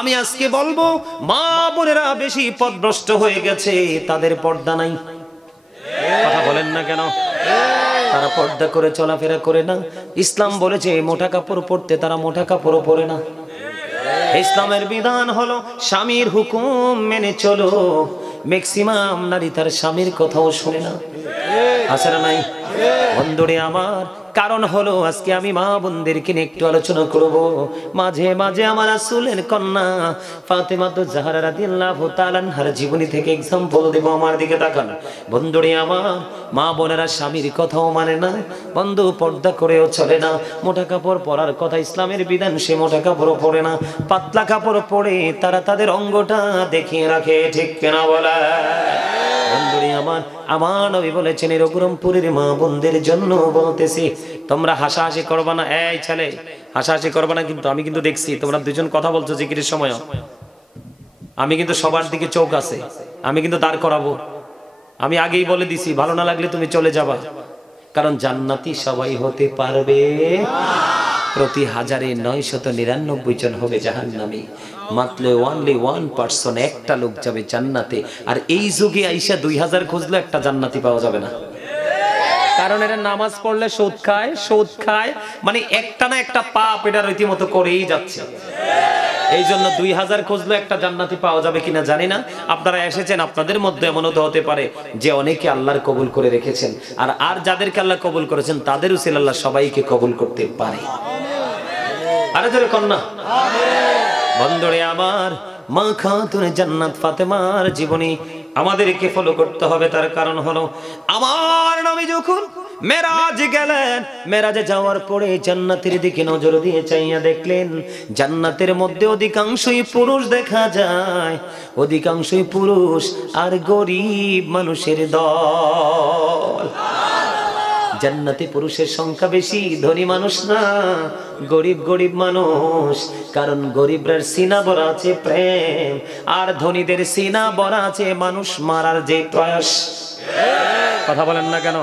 আমি আজকে বলবো মা বোনেরা বেশি পথভ্রষ্ট হয়ে গেছে, তাদের পর্দা নাই। কথা বলেন না কেন? তারা পর্দা করে চলাফেরা করে না। ইসলাম বলেছে মোটা কাপড় পরতে, তারা মোটা কাপড়ও পরে না। ইসলামের বিধান হলো স্বামীর হুকুম মেনে চলো। ম্যাক্সিমাম নারী তার স্বামীর কথাও শুনে না, আছে না নাই? বন্ধুরে আমার, কারণ হলো আজকে আমি মা বোনদেরকে নিয়ে একটু আলোচনা করব। মাঝে মাঝে আমার রাসূলের কন্যা ফাতেমা জাহরা রাদিয়াল্লাহু তাআলা আনহার জীবনী থেকে एग्जांपल দেব। আমার দিকে তাকান বন্ধুরে আমার, মা বোনেরা স্বামীর কথাও মানে না, বন্ধু পর্দা করেও চলে না। মোটা কাপড় পরার কথা ইসলামের বিধান, সে মোটা কাপড়ও পরে না, পাতলা কাপড় পরে তারা তাদের অঙ্গটা দেখিয়ে রাখে। ঠিক কিনা বলা? বন্ধুরে আমার, আমার নবী বলেছেন এরকমপুরের মা বোনদের জন্য বলতেছি, তোমরা হাসাহাসি করবা না। এই ছেলে, হাসাহাসি করবা না কিন্তু। আমি কিন্তু দেখছি তোমরা দুজন কথা বলছো জিকিরের সময়, আমি কিন্তু সবার দিকে চোখ আছে, আমি কিন্তু দাঁড় করাবো। আমি আগেই বলে দিছি, ভালো না লাগলে তুমি চলে যাবা, কারণ জান্নাতি সবাই হতে পারবে, প্রতি 1999 জন হবে জাহান্নামী, মাত্র অনলি 1% একটা লোক যাবে জান্নাতে। আর এই যুগে আইসা 2000 খুঁজলে একটা জান্নাতি পাওয়া যাবে না, কারণ এরা নামাজ পড়লে সুদ খায়, সুদ খায়, মানে একটা না একটা পাপ এটা রীতিমতো করেই যাচ্ছে। এই জন্য 2000 খুঁজলে একটা জান্নাতি পাওয়া যাবে কিনা জানি না। আপনারা এসেছেন, আপনাদের মধ্যে এমনও তো হতে পারে যে অনেকে আল্লাহর কবুল করে রেখেছেন, আর যাদেরকে আল্লাহ কবুল করেছেন তাদের উসিলা আল্লাহ সবাইকে কবুল করতে পারে। আরে ধরে কন্যা বন্ধুরে আমার, মা খাতুনে জান্নাত ফাতেমার জীবনী আমাদেরকে ফলো করতে হবে। তার কারণ হলো আমার নবী যখন মেরাজে গেলেন, মেরাজে যাওয়ার পরে জান্নাতের দিকে নজর দিয়ে চাইয়া দেখলেন জান্নাতের মধ্যে অধিকাংশই পুরুষ দেখা যায়, অধিকাংশই পুরুষ আর গরিব মানুষের দল। জান্নাতে পুরুষের সংখ্যা বেশি, ধনী মানুষ না, গরিব গরিব মানুষ। কারণ গরিবরার সিনা ভরা আছে প্রেম, আর ধনীদের সিনা ভরা আছে মানুষ মারার যে প্রয়াস। কথা বলেন না কেন?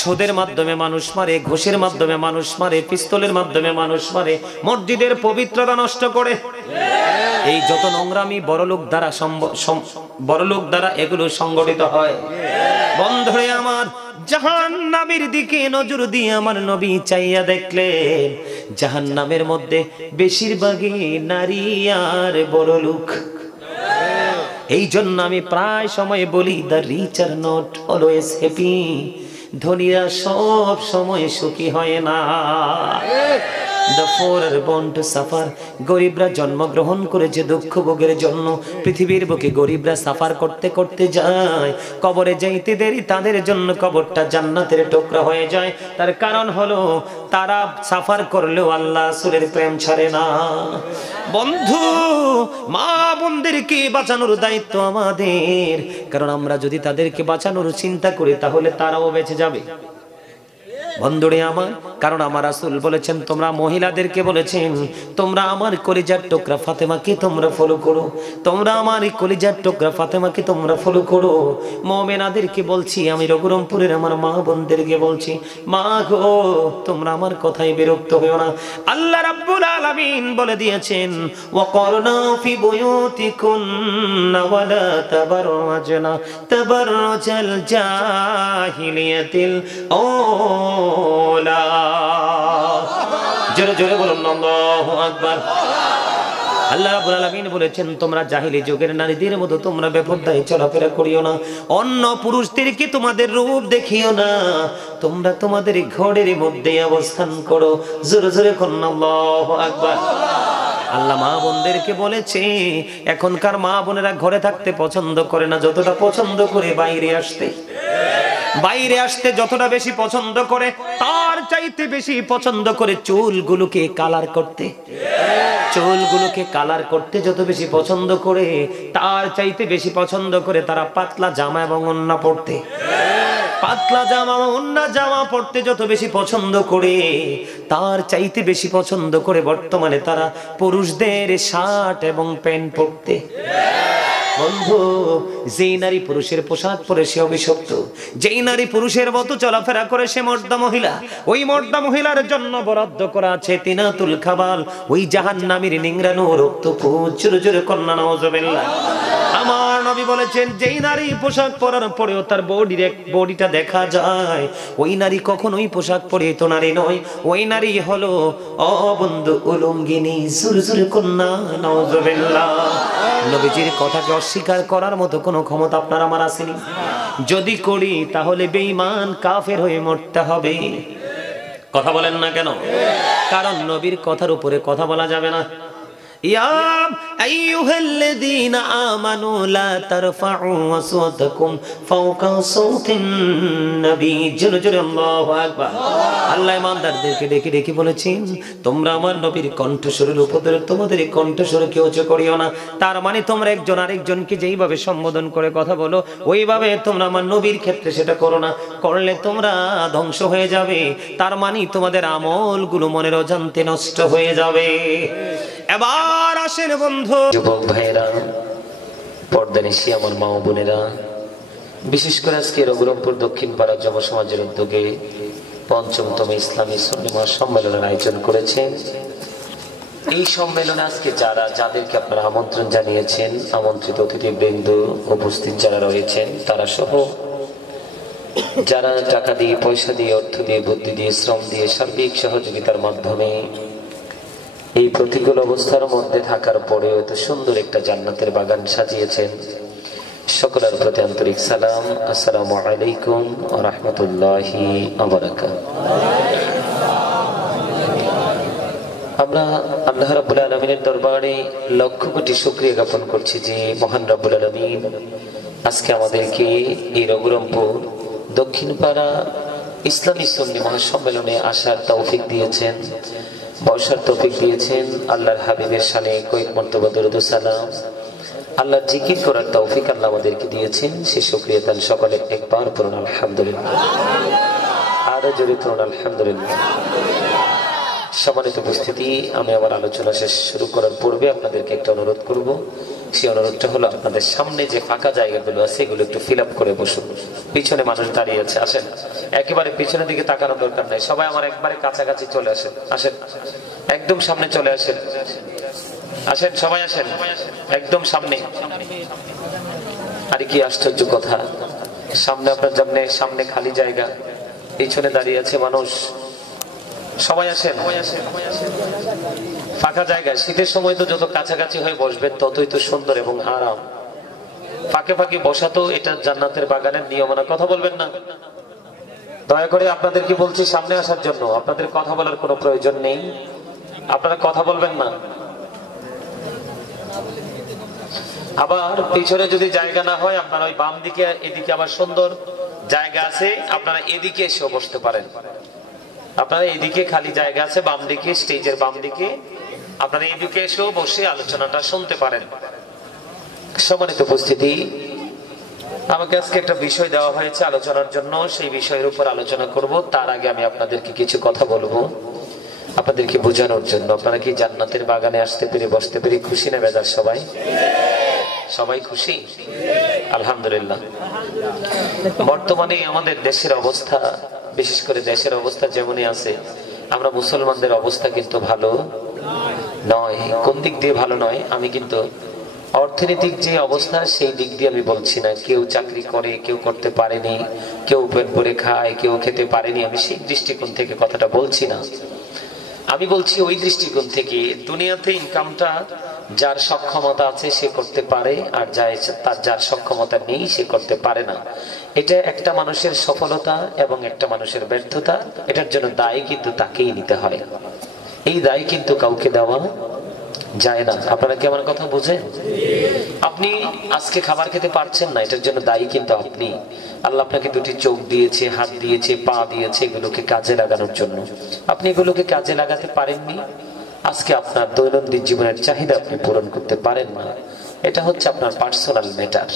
সুদের মাধ্যমে মানুষ মারে, ঘুষের মাধ্যমে মানুষ মারে, পিস্তলের মাধ্যমে মানুষ মারে, মসজিদের পবিত্রতা নষ্ট করে। এই যত নোংরামি বড়লোক দ্বারা এগুলো সংগঠিত হয়। বন্ধুরে আমার, জাহান্নামের দিকে নজর দিয়ে আমার নবী চাইয়া দেখলেন জাহান্নামের মধ্যে বেশিরভাগই নারী আর বড়লোক। এই জন্য আমি প্রায় সময় বলি, the rich are not always happy, ধনীরা সব সময় সুখী হয় না। The poor are born to suffer. গরিবরা জন্মগ্রহণ করেছে দুঃখ ভোগের জন্য। পৃথিবীর বুকে গরিবরা সাফার করতে করতে যায়, কবরে যাইতে দেরি তাদের জন্য কবরটা জান্নাতের টুকরা হয়ে যায়। তার কারণ হলো তারা সাফার করলেও আল্লাহ রাসূলের প্রেম ছাড়ে না। বন্ধু, মা বোনদেরকে বাঁচানোর দায়িত্ব আমাদের, কারণ আমরা যদি তাদেরকে বাঁচানোর চিন্তা করি তাহলে তারাও বেঁচে যাবে। বন্ধুরে আমার, কারণ আমার রাসূল বলেছেন, তোমরা মহিলাদেরকে বলেছেন তোমরা আমার কলিজার টুকরা ফাতেমাকে তোমরা ফলো করো, তোমরা আমার এই কলিজার টুকরা ফাতেমাকে তোমরা ফলো করো। মুমিনাদেরকে বলছি, আমি রঘুরামপুরের আমার মা বোনদেরকে বলছি, মা গো তোমরা আমার কথায় বিরক্ত হও না। আল্লাহ রাব্বুল আলামিন বলে দিয়েছেন, ওয়াকরনা ফি বুয়ুতিকুন্না ওয়ালা তাবাররাজনা তাবাররাজাল জাহিলিয়াতিল ওলা। জোরে জোরে বলুন আল্লাহু আকবার। আল্লাহ রাব্বুল আলামিন বলেছেন, তোমরা জাহিলি যুগের নারীদের মতো তোমরা বেপরদায় চলাফেরা করিও না, অন্য পুরুষদেরকে তোমাদের রূপ দেখিও না, তোমরা তোমাদের ঘরের মধ্যে অবস্থান করো। জোরে জোরে বলুন আল্লাহু আকবার। আল্লাহ মা বোনদেরকে বলেছে, এখনকার মা বোনেরা ঘরে থাকতে পছন্দ করে না, যতটা পছন্দ করে বাইরে আসতে। বাইরে আসতে যতটা বেশি পছন্দ করে, তার চাইতে বেশি পছন্দ করে চুলগুলোকে কালার করতে। চুলগুলোকে কালার করতে যত বেশি পছন্দ করে, তার চাইতে বেশি পছন্দ করে তারা পাতলা জামা এবং ওড়না পরতে। পাতলা জামা ওড়না জামা পরতে যত বেশি পছন্দ করে, তার চাইতে বেশি পছন্দ করে বর্তমানে তারা পুরুষদের শার্ট এবং প্যান্ট পরতে। বন্ধু, যেই নারী পুরুষের পোশাক পরে সে অভিশপ্ত, যেই নারী পুরুষের মতো চলাফেরা করে সে মর্দা মহিলা। ওই মর্দা মহিলার জন্য বরাদ্দ করা আছে তিনাতুল খাবাল, ওই জাহান্নামীর নিংড়ানো রক্ত জোরে জোরে কন্যা নাউজুবিল্লাহ। আমার নবী বলেছেন, যেই নারী পোশাক পরার পরেও তার বডিটা দেখা যায়, ওই নারী কখনোই পোশাক পরিহিত নারী নয়, ওই নারী হলো অবন্ধু উলঙ্গিনী জোরে জোরে কন্যা নাউজুবিল্লাহ। নবীজির কথাকে অস্বীকার করার মতো কোনো ক্ষমতা আপনার আমার আসেনি। যদি করি তাহলে বেঈমান কাফের হয়ে মরতে হবে। কথা বলেন না কেন? কারণ নবীর কথার উপরে কথা বলা যাবে না। ইয়া আইয়ুহাল্লাযীনা আমানু লা তারফাউ আসওয়াতাকুম ফাওকা সাওতিন নবী। জোরে জোরে আল্লাহু আকবার। আল্লাহ ইমানদারদেরকে ডেকে ডেকে বলেছেন, তোমরা আমার নবীর কণ্ঠস্বরের উপরে তোমাদের কণ্ঠস্বরকে উঁচু করিও না। তার মানে তোমরা একজন আরেকজনকে যেইভাবে সম্বোধন করে কথা বলো, ওইভাবে তোমরা আমার নবীর ক্ষেত্রে সেটা করো না। করলে তোমরা ধ্বংস হয়ে যাবে। তার মানে তোমাদের আমলগুলো মনের অজান্তে নষ্ট হয়ে যাবে। এবার আসেন বন্ধু, যুবক ভাইরা, পর্দানিশী আমার মা ও বোনেরা, বিশেষ করে আজকে রঘুরামপুর দক্ষিণ পাড়া যুব সমাজের উদ্যোগে ৫ম ইসলামী সুন্নি মহাসম্মেলনের আয়োজন করেছেন। এই সম্মেলনে আজকে যাদেরকে আপনারা আমন্ত্রণ জানিয়েছেন, আমন্ত্রিত অতিথিবৃন্দ উপস্থিত যারা রয়েছেন, তারা সহ যারা টাকা দিয়ে, পয়সা দিয়ে, অর্থ দিয়ে, বুদ্ধি দিয়ে, শ্রম দিয়ে, সার্বিক সহযোগিতার মাধ্যমে এই প্রতিকূল অবস্থার মধ্যে থাকার পরেও এত সুন্দর একটা জান্নাতের বাগান সাজিয়েছেন, সকলের প্রতি আন্তরিক সালাম। আসসালামু আলাইকুম ওয়া রাহমাতুল্লাহি ওয়া বারাকাতুহু। আমরা আল্লাহ রাব্বুল আলামিনের দরবারে লক্ষ কোটি শুকরিয়া জ্ঞাপন করছি যে মহান রাব্বুল আলামিন আজকে আমাদেরকে এই রঘুরামপুর দক্ষিণ পাড়া ইসলামী সুন্নি মহাসম্মেলনে আসার তৌফিক দিয়েছেন, বসার তৌফিক দিয়েছেন। আল্লাহর হাবিবের শানে কয়েক মর্তবা দরুদ ও সালাম, আল্লাহর জিকির করার তৌফিক আল্লাহ আমাদেরকে দিয়েছেন। সে শুকরিয়া তান সকলে একবার পড়ুন আলহামদুলিল্লাহ, আরো জোরে পড়ুন আলহামদুলিল্লাহ। সম্মানিত উপস্থিতি, আমি আমার আলোচনা শেষ শুরু করার পূর্বে আপনাদেরকে একটা অনুরোধ করব। সেই অনুরোধটা হলো, আপনাদের সামনে যে ফাঁকা জায়গাগুলো আছে এগুলো একটু ফিল আপ করে বসুন। পিছনে মানুষ দাঁড়িয়ে আছে, আসেন, একেবারে পিছনের দিকে তাকানোর দরকার নাই, সবাই আমার একবারে কাছাকাছি চলে আসেন। আসেন, একদম সামনে চলে আসেন। আসেন, সবাই আসেন, একদম সামনে। আরে কি আশ্চর্য কথা, সামনে আপনার সামনে খালি জায়গা, পিছনে দাঁড়িয়ে আছে মানুষ। সবাই আসেন, ফাঁকা জায়গায়। শীতের সময় তো যত কাছাকাছি হয়ে বসবেন ততই তো সুন্দর এবং আরাম। ফাঁকে ফাঁকে বসা তো এটা জান্নাতের বাগানের নিয়ম না। কথা বলবেন না, দয়া করে আপনাদেরকে বলছি সামনে আসার জন্য। আপনাদের কথা বলার কোনো প্রয়োজন নেই, আপনারা কথা বলবেন না। আবার পিছনে যদি জায়গা না হয়, আপনারা ওই বাম দিকে, এদিকে আবার সুন্দর জায়গা আছে, আপনারা এদিকে এসেও বসতে পারেন। আপনারা এদিকে খালি জায়গা আছে, বাম দিকে, স্টেজের বাম দিকে, আপনারা এদিকে এসেও বসে আলোচনাটা শুনতে পারেন। সম্মানিত উপস্থিতি, আমাকে আজকে একটা বিষয় দেওয়া হয়েছে আলোচনার জন্য, সেই বিষয়ের উপর আলোচনা করব। তার আগে আমি আপনাদেরকে কিছু কথা বলবো, আপনাদেরকে বোঝানোর জন্য। আপনারা কি জান্নাতের বাগানে আসতে পেরে, বসতে পেরে খুশি না বেজার? সবাই সবাই খুশি? আলহামদুলিল্লাহ। বর্তমানে আমাদের দেশের অবস্থা, বিশেষ করে দেশের অবস্থা যেমনই আছে, আমরা মুসলমানদের অবস্থা কিন্তু ভালো নয়। কোন দিক দিয়ে ভালো নয়? আমি কিন্তু অর্থনৈতিক যে অবস্থা সেই দিক দিয়ে আমি বলছি না। কেউ চাকরি করে, কেউ করতে পারেনি, কেউ পেট ভরে খায়, কেউ খেতে পারেনি। আমি সেই দৃষ্টিকোণ থেকে কথাটা বলছি না। আমি বলছি ওই দৃষ্টিকোণ থেকে, দুনিয়াতে ইনকামটা যার সক্ষমতা আছে সে করতে পারে, আর যার সক্ষমতা নেই সে করতে পারে না। এটা একটা মানুষের সফলতা এবং একটা মানুষের ব্যর্থতা। এটার জন্য দায় কিন্তু তাকেই নিতে হয়। এই দায় কিন্তু কাউকে দেওয়া যায় না। আপনারা কি আমার কথা বুঝেন? আপনি আজকে খাবার খেতে পারছেন না, এটার জন্য দায়ী কিন্তু আপনি। আল্লাহ আপনাকে দুটি চোখ দিয়েছে, হাত দিয়েছে, পা দিয়েছে, এগুলোকে কাজে লাগানোর জন্য। আপনি এগুলোকে কাজে লাগাতে পারেননি, আজকে আপনার দৈনন্দিন জীবনের চাহিদা আপনি পূরণ করতে পারেন না। এটা হচ্ছে আপনার পার্সোনাল ম্যাটার,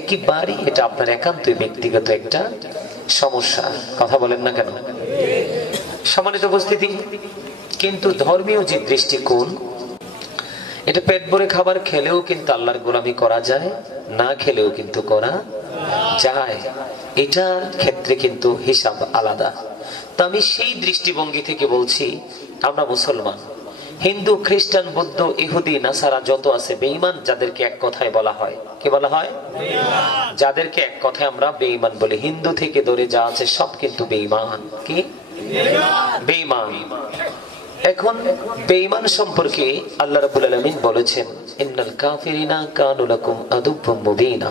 একেবারেই এটা আপনার একান্তই ব্যক্তিগত একটা সমস্যা। কথা বলেন না কেন? সম্মানিত উপস্থিতি, কিন্তু ধর্মীয় যে দৃষ্টিকোণ, এটা পেট ভরে খাবার খেলেও কিন্তু আল্লাহর গোলামি করা যায়, না খেলেও কিন্তু করা যায়। এটার ক্ষেত্রে কিন্তু হিসাব আলাদা। তো আমি সেই দৃষ্টিভঙ্গি থেকে বলছি, আমরা মুসলমান, হিন্দু, খ্রিস্টান, বৌদ্ধ, ইহুদি, নাসারা যত আছে বেঈমান, যাদেরকে এক কথায় বলা হয়, কি বলা হয়? যাদেরকে এক কথায় আমরা বেঈমান বলি। হিন্দু থেকে ধরে যা আছে সব কিন্তু বেঈমান। কি বেঈমান? এখন বেঈমান সম্পর্কে আল্লাহ রাব্বুল আলামিন বলেছেন, ইন্নাল কাফিরিনা কানু লাকুম আদুব্বুম মুবিনা।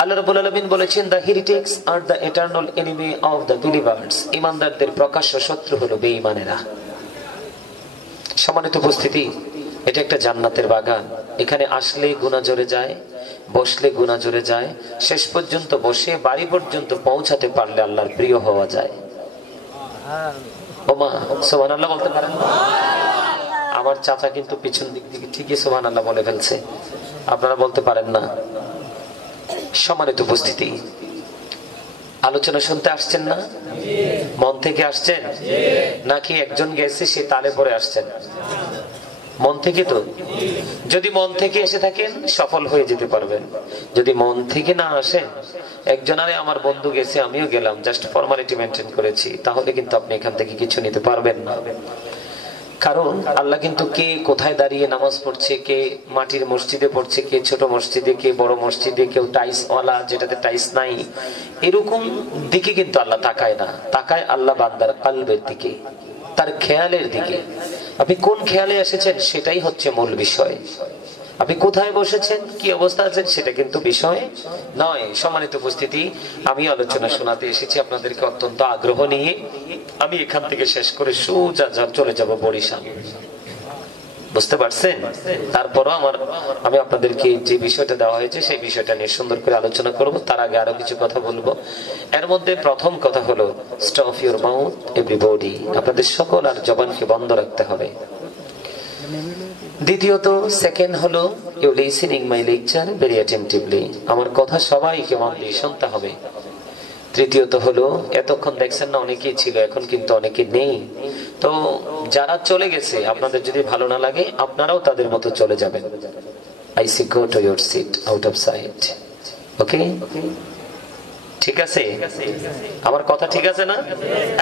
আল্লাহ রাব্বুল আলামিন বলেছেন, দ্য হেরিটেক্স আর the eternal enemy of the believers. ঈমানদারদের প্রকাশ্য শত্রু হলো বেঈমানেরা। সম্মানিত উপস্থিতি, এটা একটা জান্নাতের বাগান। এখানে আসলে গুনাহ জড়ে যায়, বসলে গুনাহ জড়ে যায়, শেষ পর্যন্ত বসে বাড়ি পর্যন্ত পৌঁছাতে পারলে আল্লাহর প্রিয় হওয়া যায়। ওমা সুবহানাল্লাহ বলতে পারেন? আমার চাচা কিন্তু পিছন দিক থেকে ঠিকই সুবহানাল্লাহ বলে ফেলছে, আপনারা বলতে পারেন না। সম্মানিত উপস্থিতি, আলোচনা শুনতে আসছেন না? মন থেকে আসছেন নাকি একজন গেছে সে তালে পরে আসছেন? মন থেকে তো। যদি মন থেকে এসে থাকেন সফল হয়ে যেতে পারবেন। যদি মন থেকে না আসেন, একজন আরে আমার বন্ধু গেছে আমিও গেলাম, জাস্ট ফর্মালিটি মেনটেন করেছি, তাহলে কিন্তু আপনি এখান থেকে কিছু নিতে পারবেন না। কারণ আল্লাহ কিন্তু কে কোথায় দাঁড়িয়ে নামাজ পড়ছে, কে মাটির মসজিদে পড়ছে, কে ছোট মসজিদে, কে বড় মসজিদে, কেউ টাইস ওয়ালা যেটাতে টাইস নাই, এরকম দিকে কিন্তু আল্লাহ তাকায় না। তাকায় আল্লাহ বান্দার কলবের দিকে, তার খেয়ালের দিকে। আপনি কোন খেয়ালে এসেছেন সেটাই হচ্ছে মূল বিষয়। আপনি কোথায় বসেছেন, কি অবস্থা আছেন, সেটা কিন্তু বিষয় নয়। সম্মানিত উপস্থিতি, আমি আলোচনা শোনাতে এসেছি আপনাদেরকে অত্যন্ত আগ্রহ নিয়ে। আমি এখান থেকে শেষ করে সোজা চলে যাব বরিশাল, বুঝতে পারছেন? তারপরও আমি আপনাদেরকে যে বিষয়টা দেওয়া হয়েছে সেই বিষয়টা নিয়ে সুন্দর করে আলোচনা করব। তার আগে আরো কিছু কথা বলবো। এর মধ্যে প্রথম কথা হলো, স্টপ ইউর মাউথ এভরিবডি। আপনাদের সকল আর জবানকে বন্ধ রাখতে হবে। দ্বিতীয়ত, সেকেন্ড হলো, you listening my lecture very attentively. আমার কথা সবাইকে মন দিয়ে শুনতে হবে। তৃতীয়ত হলো, এতক্ষণ দেখছেন না অনেকেই ছিল, এখন কিন্তু অনেকে নেই। তো যারা চলে গেছে, আপনাদের যদি ভালো না লাগে আপনারাও তাদের মতো চলে যাবেন। I see go to your seat out of sight. Okay, ঠিক আছে? আমার কথা ঠিক আছে না?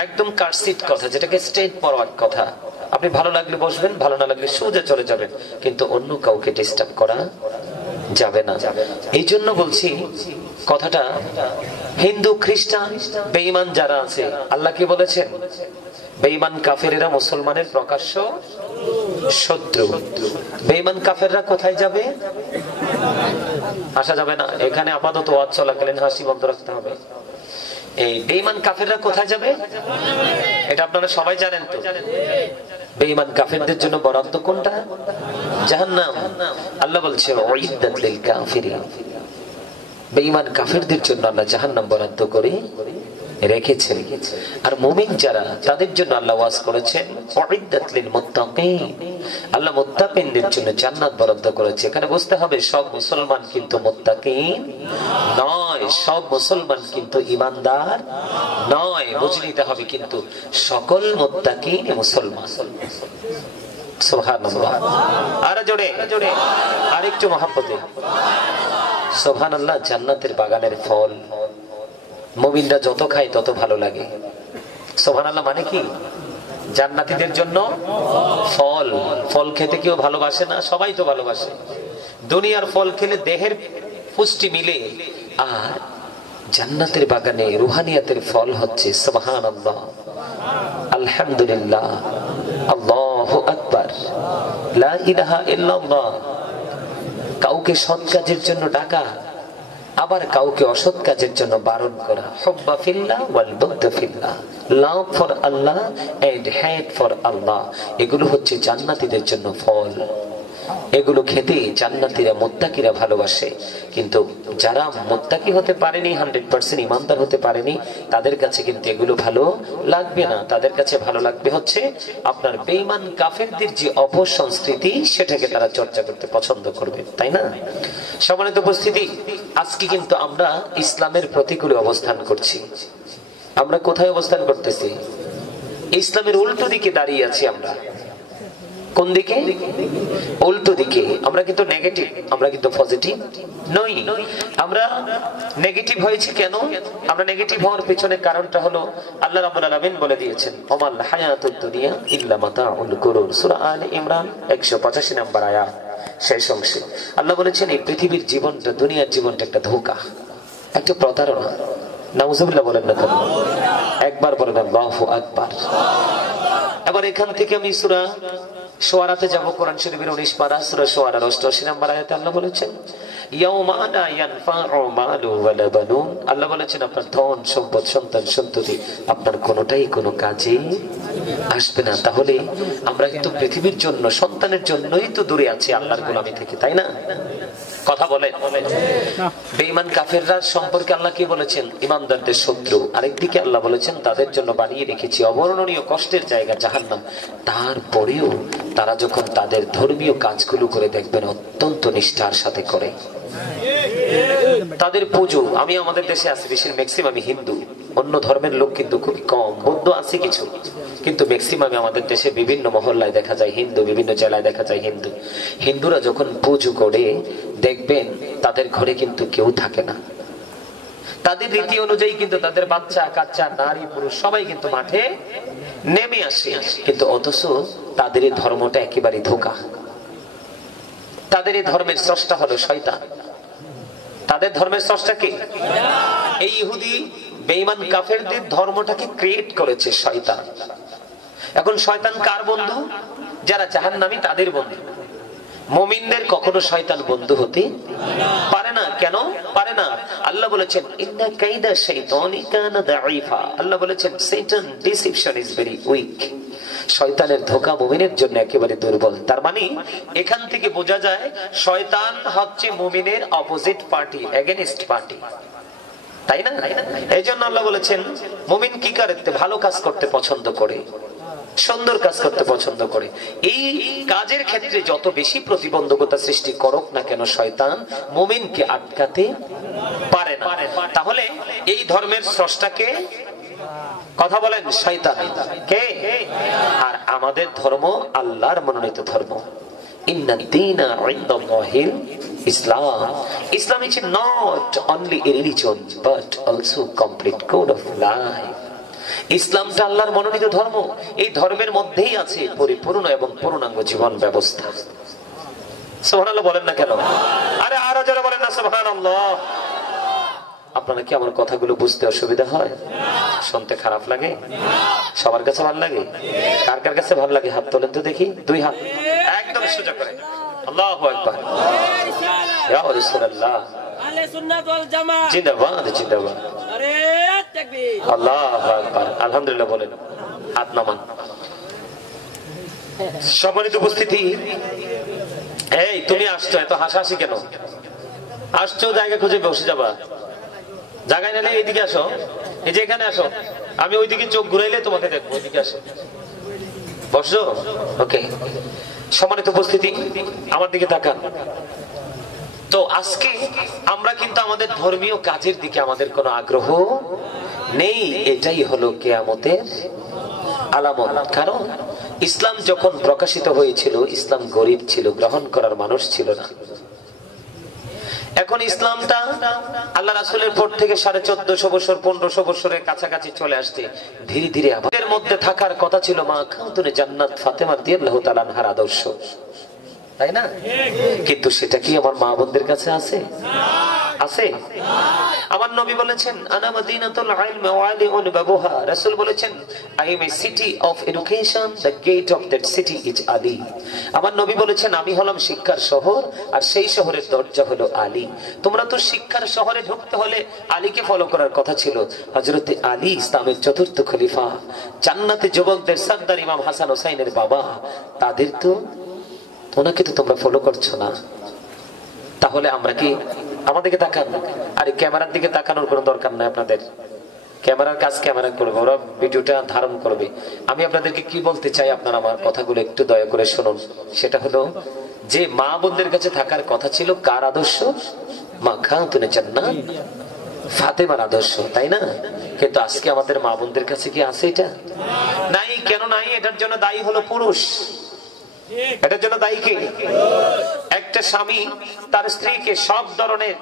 একদম কাটসিট কথা, যেটাকে স্ট্রেট ফরওয়ার্ড কথা। আপনি ভালো লাগলে বসবেন, ভালো না লাগলে সোজা চলে যাবেন, কিন্তু অন্য কাউকে ডিস্টার্ব করা যাবে না। এই জন্য বলছি কথাটা, হিন্দু, খ্রিস্টান, বেঈমান যারা আছে, আল্লাহ কি বলেছেন? বেঈমান কাফেরেরা মুসলমানের প্রকাশ্য শত্রু। বেঈমান কাফেররা কোথায় যাবে? আসা যাবে না। এখানে আপাতত ওয়াজ চলাকালীন হাসি বন্ধ রাখতে হবে। এই বেঈমান কাফেররা কোথায় যাবে এটা আপনারা সবাই জানেন তো। বেঈমান কাফেরদের জন্য বরাদ্দ কোনটা? জাহান্নাম। আল্লাহ বলছে উইদ্দাত লিল কাফিরিন। বেঈমান কাফেরদের জন্য আল্লাহ জাহান্নাম বরাদ্দ করে রেখেছেন। আর মুমিন যারা, তাদের জন্য আল্লাহ ওয়াজ করেছেন উইদ্দাত লিল মুত্তাকিন। আল্লাহ মুত্তাকিনদের জন্য জান্নাত বরাদ্দ করেছে। এখানে বুঝতে হবে সব মুসলমান কিন্তু মুত্তাকিন নয়, সব মুসলমান কিন্তু ঈমানদার নয়। বুঝে নিতে হবে কিন্তু সকল মুত্তাকিন মুসলমান। সুবহানাল্লাহ। আর জোরে আরেকটু মহব্বতে সুবহানাল্লাহ। জান্নাতের বাগানের ফল মুমিনরা যত খায় তত ভালো লাগে। সুবহানাল্লাহ মানে কি? জান্নাতীদের জন্য ফল। ফল খেতে কেউ ভালোবাসে না? সবাই তো ভালোবাসে। দুনিয়ার ফল খেলে দেহের পুষ্টি মিলে, আর জান্নাতের বাগানে রুহানিয়াতের ফল হচ্ছে সুবহানাল্লাহ, আলহামদুলিল্লাহ, আল্লাহু আকবার, লা ইলাহা ইল্লাল্লাহ। কাউকে সৎ কাজের জন্য ডাকা, আবার কাউকে অসৎ কাজের জন্য বারণ করা। হুব্বা ফিল্লাহ ওয়াল বুগদা ফিল্লাহ, love for Allah and hate for Allah. এগুলো হচ্ছে জান্নাতীদের জন্য ফল। এগুলো খেতে জান্নাতীরা, মুত্তাকিরা ভালোবাসে। কিন্তু যারা মুত্তাকি হতে পারেনি, 100% ইমানদার হতে পারেনি, তাদের কাছে কিন্তু এগুলো ভালো লাগবে না। তাদের কাছে ভালো লাগবে হচ্ছে আপনার বেঈমান কাফেরদের যে অপসংস্কৃতি, সেটাকে তারা চর্চা করতে পছন্দ করবে, তাই না? সম্মানিত উপস্থিতি, আজকে কিন্তু আমরা ইসলামের প্রতিকূলে অবস্থান করছি। আমরা কোথায় অবস্থান করতেছি? ইসলামের উল্টো দিকে দাঁড়িয়ে আছি আমরা। কোন দিকে? উল্টো দিকে। আমরা কিন্তু নেগেটিভ, আমরা কিন্তু পজিটিভ নই। আমরা নেগেটিভ হয়েছি কেন? আমরা নেগেটিভ হওয়ার পেছনে কারণটা হলো আল্লাহ রাব্বুল আলামিন বলে দিয়েছেন, ওমাল হায়াতুদ দুনিয়া ইল্লা মাতাউল গুরুর। সূরা আলে ইমরান 185 নম্বর আয়াত শেষ অংশে আল্লাহ বলেছেন, এই পৃথিবীর জীবনটা, দুনিয়ার জীবনটা একটা ধোঁকা, একটা প্রতারণা। নাউজুবিল্লাহ বলেন না কেন? একবার বলেন আল্লাহু আকবার। এবার এখান থেকে আমি সূরা শুআরাতে যাব, কোরআন শরীফের 19 পারা সূরা শুআরার 88 নম্বর আয়াতে আল্লাহ বলেছেন, ইয়াউমা লা ইয়ানফাউ মালু ওয়ালা বানুন। আল্লাহ বলেছেন, আপনার ধন সম্পদ, সন্তান সন্ততি, আপনার কোনোটাই কোনো কাজে আসবে না। তাহলে আমরা কিন্তু পৃথিবীর জন্য, সন্তানের জন্যই তো দূরে আছি আল্লাহর গোলামি থেকে, তাই না? কথা বলে। বেঈমান কাফেররা সম্পর্কে আল্লাহ কি বলেছেন? ইমানদারদের শত্রু। আরেকদিকে আল্লাহ বলেছেন, তাদের জন্য বানিয়ে রেখেছি অবর্ণনীয় কষ্টের জায়গা জাহান্নাম। তারপরেও তারা যখন তাদের ধর্মীয় কাজগুলো করে, দেখবেন অত্যন্ত নিষ্ঠার সাথে করে। তাদের পুজো, আমি আমাদের দেশে আছি, দেশের ম্যাক্সিমামই হিন্দু, অন্য ধর্মের লোক কিন্তু খুবই কম, বৌদ্ধ আছে কিছু, কিন্তু ম্যাক্সিমামে আমাদের দেশে বিভিন্ন মহল্লায় দেখা যায় হিন্দু, বিভিন্ন জেলায় দেখা যায় হিন্দু। হিন্দুরা যখন পুজো করে, দেখবেন তাদের ঘরে কিন্তু কেউ থাকে না। তাদের রীতি অনুযায়ী কিন্তু তাদের বাচ্চা কাচ্চা, নারী পুরুষ সবাই কিন্তু মাঠে নেমে আসে, কিন্তু অথচ তাদের এই ধর্মটা একেবারে ধোঁকা। তাদের এই ধর্মের স্রষ্টা হলো শয়তান। তাদের ধর্মের স্রষ্টা কে? এই ইহুদি বেঈমান কাফেরদের ধর্মটাকে ক্রিয়েট করেছে শয়তান। এখন শয়তান কার বন্ধু? যারা জাহান্নামী তাদের বন্ধু। মুমিনদের কখনো শয়তান বন্ধু হতে পারে না। কেন পারে না? আল্লাহ বলেছেন, ইন্না কাইদা শাইতানি কানা দাঈফা। আল্লাহ বলেছেন, শয়তান ডিসিপশন ইজ ভেরি উইক। শয়তানের ধোঁকা মুমিনের জন্য একেবারে দুর্বল। তার মানে এখান থেকে বোঝা যায় শয়তান হচ্ছে মুমিনের অপোজিট পার্টি, এগেইনস্ট পার্টি, তাই না? এই জন্য আল্লাহ বলেছেন, মুমিন কি করে? ভালো কাজ করতে পছন্দ করে, সুন্দর কাজ করতে পছন্দ করে। এই কাজের ক্ষেত্রে যত বেশি প্রতিবন্ধকতা সৃষ্টি করুক না কেন শয়তান, মুমিনকে আটকাতে পারে না। তাহলে এই ধর্মের স্রষ্টাকে, কথা বলেন, শয়তান কে? আর আমাদের ধর্ম আল্লাহর মনোনীত ধর্ম। ইন্নাদ দীনা ইনদাল্লাহিল ইসলাম। ইসলাম is not only a religion but also complete code of life. ইসলামটা আল্লাহর মনোনীত ধর্ম। এই ধর্মের মধ্যেই আছে পরিপূর্ণ এবং পূর্ণাঙ্গ জীবন ব্যবস্থা। সুবহানাল্লাহ বলেন না কেন? আরে আরো যারা বলেন না সুবহানাল্লাহ। আপনারা কি আমার কথাগুলো বুঝতে অসুবিধা হয়? শুনতে খারাপ লাগে? সবার কাছে ভালো লাগে? কার কার কাছে ভালো লাগে হাত তোলেন তো দেখি। দুই হাত একদম সোজা করে। আল্লাহু আকবার। ইয়া রাসূলুল্লাহ। আহলে সুন্নাত ওয়াল জামাত জিন্দাবাদ জিন্দাবাদ। আরে তাকবীর। আল্লাহু আকবার। আলহামদুলিল্লাহ বলেন। হাত নামান। সম্মানিত উপস্থিতি, এই তুমি আসছো এত হাসাহাসি কেন? আসছো জায়গা খুঁজে বসে যাবা। জায়গায় নিলে এইদিকে আসো, এই যে এখানে আসো, আমি ওইদিকে চোখ ঘুরাইলে তোমাকে দেখবো, ওইদিকে আসো, বসো। ওকে, সম্মানিত উপস্থিতি, আমার দিকে তাকান। তো আজকে আমরা কিন্তু আমাদের ধর্মীয় কাজের দিকে আমাদের কোনো আগ্রহ নেই। এটাই হলো কিয়ামতের আলামত। কারণ ইসলাম যখন প্রকাশিত হয়েছিল, ইসলাম গরিব ছিল, গ্রহণ করার মানুষ ছিল না। এখন ইসলামটা আল্লাহ রাসূলের পর থেকে 1450 বছর 1500 বছরের কাছাকাছি চলে আসছে। ধীরে ধীরে আমাদের মধ্যে থাকার কথা ছিল মা খাতুনে জান্নাত ফাতেমা রাদিয়াল্লাহু তাআলা আনহার আদর্শ, তাই না? কিন্তু সেটা কি আমার মা বোনদের কাছে আছে? আছে? আমার নবী বলেছেন, আনা মাদিনাতুল ইলমি ওয়া আলিউন বাবুহা। রাসূল বলেছেন, I am a city of education, the gate of that city is Ali. আমার নবী বলেছেন, আমি হলাম শিক্ষার শহর আর সেই শহরের দরজা হলো আলী। তোমরা তো শিক্ষার শহরে ঢুকতে হলে আলীকে ফলো করার কথা ছিল। হযরতে আলী ইসলামের চতুর্থ খলিফা, জান্নাতে যুবকদের সরদার ইমাম হাসান হোসেনের বাবা, তাদের তো ওনাকে তো তোমরা ফলো করছো না। তাহলে আমরা কি, আমাদেরকে তাকান। আরে ক্যামেরার দিকে তাকানোর কোনো দরকার নাই আপনাদের। ক্যামেরার কাজ ক্যামেরা করবে, ওরা ভিডিওটা ধারণ করবে। আমি আপনাদেরকে কি বলতে চাই, আপনারা আমার কথাগুলো একটু দয়া করে শুনুন। সেটা হলো যে মা বোনদের কাছে থাকার কথা ছিল কার আদর্শ? মা খাতুনে জান্নাত ফাতেমার আদর্শ, তাই না? কিন্তু আজকে আমাদের মা বোনদের কাছে কি আছে? এটা নাই। কেন নাই? এটার জন্য দায়ী হলো পুরুষ। এটার জন্য দায়ী কে? একটা স্বামী তার স্ত্রীকে সব ধরনের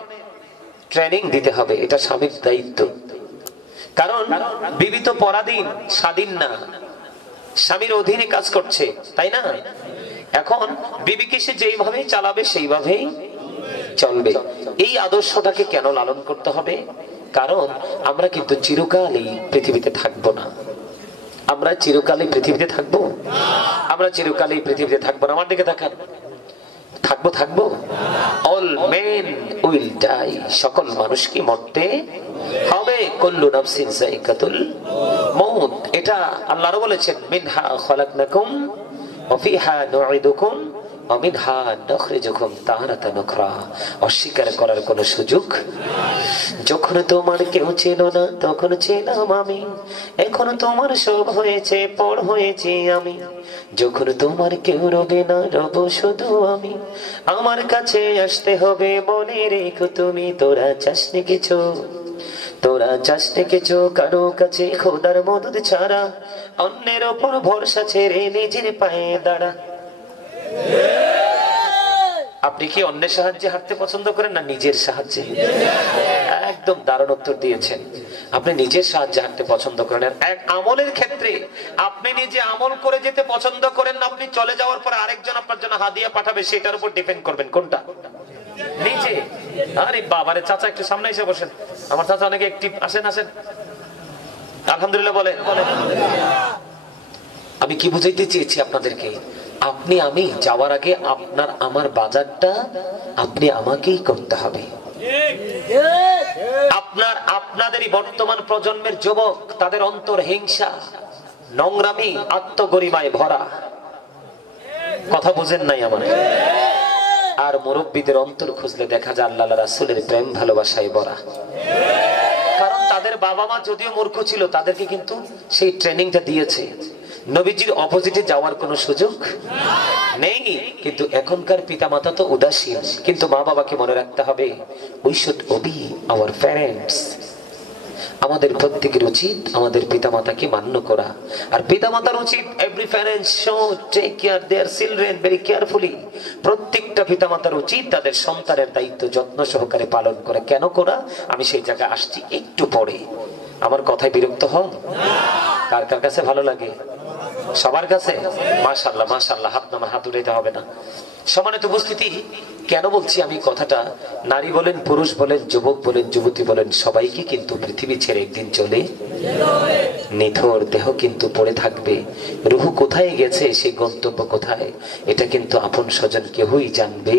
ট্রেনিং দিতে হবে, এটা স্বামীর দায়িত্ব। কারণ বিবি তো পরাধীন, স্বাধীন না, স্বামীর অধীনে কাজ করছে, তাই না? এখন বিবিকে সে যেইভাবে চালাবে সেইভাবেই চলবে। এই আদর্শটাকে কেন লালন করতে হবে? কারণ আমরা কিন্তু চিরকালই পৃথিবীতে থাকবো না। আমরা চিরকালই পৃথিবীতে থাকবো? আমরা চিরকালই পৃথিবীতে থাকবো না। আমার দিকে তাকান, থাকবো থাকবো? অল মেন উইল ডাই, সকল মানুষ কি মরতে হবে। কুল্লু নাফসিন যায়িকাতুল মউত, এটা আল্লাহ বলেছেন, মিনহা খালাকনাকুম ওয়া ফিহা নুঈদুকুম ওয়া মিনহা নুখরিজুকুম তারাতান উখরা। অস্বীকার করার কোনো সুযোগ। যখন তোমার কেউ ছিল না তখন ছিলাম আমি, এখন তোমার সব হয়েছে, পর হয়েছি আমি। যখন তোমার কেউ রবে না রব শুধু আমি, আমার কাছে আসতে হবে মনে রেখো তুমি। তোরা চাসনি কিছু, তোরা চাসনি কিছু কারো কাছে খোদার মদদ ছাড়া, অন্যের ওপর ভরসা ছেড়ে নিজের পায়ে দাঁড়া। আপনি কি অন্যের সাহায্যে হাঁটতে পছন্দ করেন না নিজের সাহায্যে? একদম দারুণ উত্তর দিয়েছেন। আপনি নিজের সাহায্যে হাঁটতে পছন্দ করেন। এক আমলের ক্ষেত্রে আপনি নিজে আমল করে যেতে পছন্দ করেন না, আপনি চলে যাওয়ার পর আরেকজন আপনার জন্য হাদিয়া পাঠাবে, সেটার উপর ডিপেন্ড করবেন কোনটা? নিজে। আরে বাবারে চাচা একটু সামনে এসে বসেন, আমার চাচা অনেকে একটি আসেন আসেন আলহামদুলিল্লাহ বলে। আমি কি বুঝাইতে চেয়েছি আপনাদেরকে? আপনি আমি যাওয়ার আগে আপনার আমার বাজারটা আপনি আমাকেই করতে হবে। আপনার আপনাদেরই বর্তমান প্রজন্মের যুবক, তাদের অন্তর হিংসা, নোংরামি, আত্মগরিমায় ভরা। কথা বুঝেন নাই আমার? আর মুরব্বীদের অন্তর খুঁজলে দেখা যায় আল্লাহ রাসূলের প্রেম ভালোবাসায় ভরা। কারণ তাদের বাবা মা যদিও মূর্খ ছিল, তাদেরকে কিন্তু সেই ট্রেনিংটা দিয়েছে। নবীজির অপোজিটে যাওয়ার কোনো সুযোগ নেই। কিন্তু এখনকার পিতামাতা তো উদাসীন। কিন্তু মা বাবাকে মনে রাখতে হবে, we should Obi our parents. আমাদের প্রত্যেকের উচিত আমাদের পিতামাতাকে মান্য করা। আর পিতামাতার উচিত every parents should take care their children very carefully. প্রত্যেকটা পিতামাতার উচিত তাদের সন্তানের দায়িত্ব যত্ন সহকারে পালন করে। কেন করা? আমি সেই জায়গায় আসছি একটু পরে। আমার কথায় বিরক্ত হন? কার কার কাছে ভালো লাগে? সবার কাছে? মাশাআল্লাহ মাশাআল্লাহ, হাত নামা, হাত উঠাইতে হবে না। সম্মানিত উপস্থিতি, কেন বলছি আমি কথাটা? নারী বলেন, পুরুষ বলেন, যুবক বলেন, যুবতী বলেন, সবাইকে কিন্তু পৃথিবী ছেড়ে একদিন চলে নিথর দেহ কিন্তু পড়ে থাকবে। রুহু কোথায় গেছে, সেই গন্তব্য কোথায়, এটা কিন্তু আপন স্বজন কেউই জানবে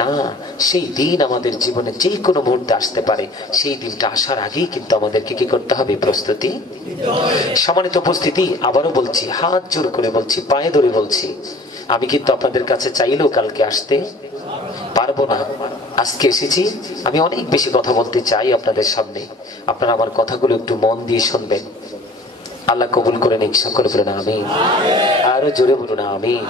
না। সেই দিন আমাদের জীবনে যে কোনো মুহূর্তে আসতে পারে। সেই দিনটা আসার আগেই কিন্তু আমাদেরকে কি করতে হবে? প্রস্তুতি। সম্মানিত উপস্থিতি, আবারও বলছি, হাত জোর করে বলছি, পায়ে ধরে বলছি, আমি কিন্তু আপনাদের কাছে চাইলেও কালকে আসতে পারবো না। আজকে এসেছি, আমি অনেক বেশি কথা বলতে চাই আপনাদের সামনে। আপনারা আমার কথাগুলো একটু মন দিয়ে শুনবেন। আল্লাহ কবুল করে নিক। সকলে বলুন আমিন। আরো জোরে বলুন আমিন।